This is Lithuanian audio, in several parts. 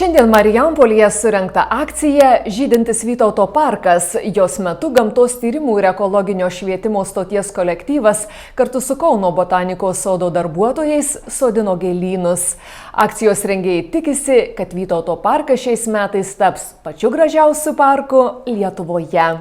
Šiandien Marijampolėje surengta akcija Žydintis Vytauto parkas. Jos metu Gamtos tyrimų ir ekologinio švietimo stoties kolektyvas kartu su Kauno botanikos sodo darbuotojais sodino gėlynus. Akcijos rengėjai tikisi, kad Vytauto parkas šiais metais taps pačiu gražiausiu parku Lietuvoje.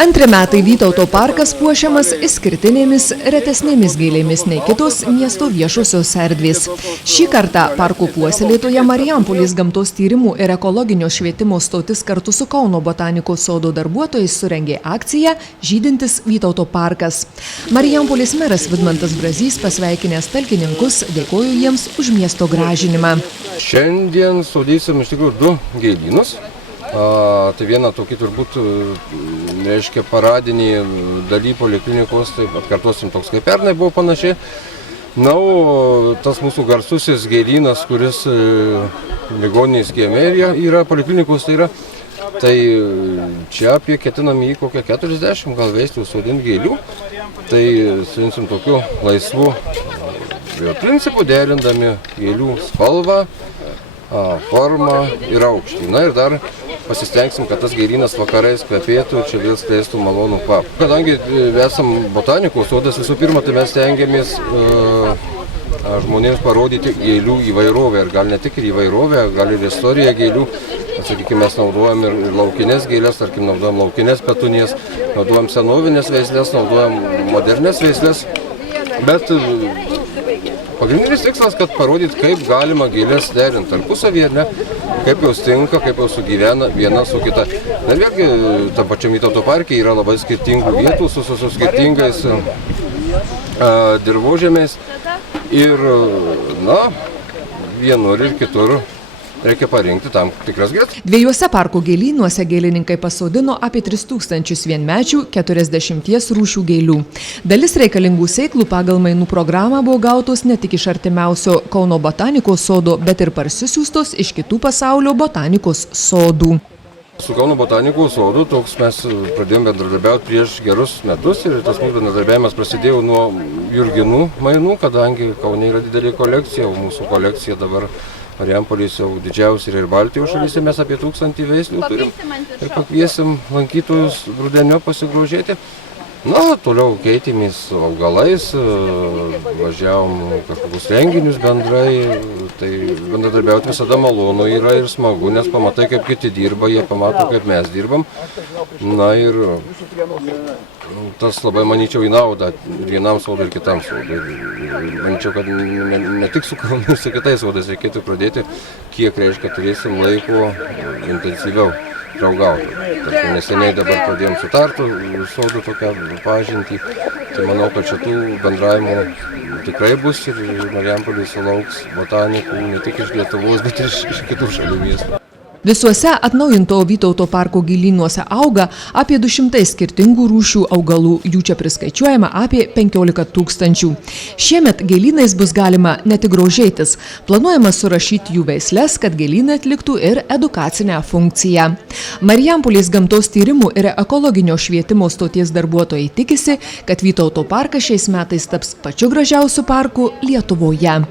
Antri metai Vytauto parkas puošiamas išskirtinėmis retesnėmis gėlėmis nei kitos miesto viešosios erdvės. Šį kartą parkų puoselėtoja Marijampolės Gamtos tyrimų ir ekologinio švietimo stotis kartu su Kauno botanikos sodo darbuotojais surengė akciją Žydintis Vytauto parkas. Marijampolės meras Vidmantas Brazys pasveikinęs talkininkus dėkojo jiems už miesto gražinimą. Šiandien sodysim iš tikrųjų 2 gėlynus. Tai viena tokį turbūt, reiškia, paradinį daly poliklinikos, tai atkartosim toks kaip pernai buvo panašiai. Na, o tas mūsų garsusis gėlynas, kuris ligoninės kieme yra poliklinikos, tai čia apie ketinam į kokią 40 gal veislių sodinti gėlių. Tai sodinsim tokiu laisvu principu, derindami gėlių spalvą, formą ir aukštį. Na ir dar pasistengsim, kad tas gėlynas vakarais kvepėtų ir čia vėl skleistų malonų kvapą. Kadangi esam botanikos sodas, visų pirma, tai mes stengiamės žmonėms parodyti gėlių įvairovę. Ir gal ne tik ir įvairovę, gal ir istoriją gėlių. Sakykime, mes naudojam ir laukinės gėlės, tarkim, naudojam laukinės petunijas, naudojam senovinės veislės, naudojam modernės veislės. Bet pagrindinis tikslas, kad parodyti, kaip galima gėlės derinti tarpusavyje, kaip jos tinka, kaip jos sugyvena viena su kita. Na ir vėlgi, tam pačiam Vytauto parke yra labai skirtingų vietų su skirtingais dirvožemiais. Ir, vienur ir kitur reikia parinkti tam tikras gėles. Dviejuose parko gėlynuose gėlininkai pasodino apie 3000 vienmečių 40 rūšių gėlių. Dalis reikalingų sėklų pagal mainų programą buvo gautos ne tik iš artimiausio Kauno botanikos sodo, bet ir parsisiųstos iš kitų pasaulio botanikos sodų. Su Kauno botanikos sodu toks mes pradėjome bendradarbiauti prieš gerus metus ir tas mūsų bendradarbiavimas prasidėjo nuo jurginų mainų, kadangi Kaune yra didelė kolekcija, o mūsų kolekcija dabar Marijampolės jau didžiausia ir Baltijos šalyse, mes apie 1000 veislių turim ir pakviesim lankytojus rudenio pasigrožėti. Na, toliau keitėmės augalais, važiavom kažkokius renginius bendrai, tai bendradarbiauti visada malonu yra ir smagu, nes pamatai, kaip kiti dirba, jie pamato, kaip mes dirbam. Na ir tas labai, manyčiau, į naudą vienam sodui ir kitam sodui. Manyčiau, kad ne tik su Kaunu, su kitais sodais reikėtų pradėti, kiek, reiškia, turėsim laiko intensyviau draugauti. Tarkim, neseniai dabar pradėjom su Tartu sodu tokią pažintį, tai manau, kad šitų bendravimų tikrai bus ir Marijampolė sulauks botanikų ne tik iš Lietuvos, bet ir iš kitų šalių miestų. Visuose atnaujinto Vytauto parko gėlynuose auga apie 200 skirtingų rūšių augalų, jų čia priskaičiuojama apie 15 000. Šiemet gėlynais bus galima ne tik grožėtis, planuojama surašyti jų veisles, kad gėlynai atliktų ir edukacinę funkciją. Marijampolės Gamtos tyrimų ir ekologinio švietimo stoties darbuotojai tikisi, kad Vytauto parkas šiais metais taps pačiu gražiausiu parku Lietuvoje.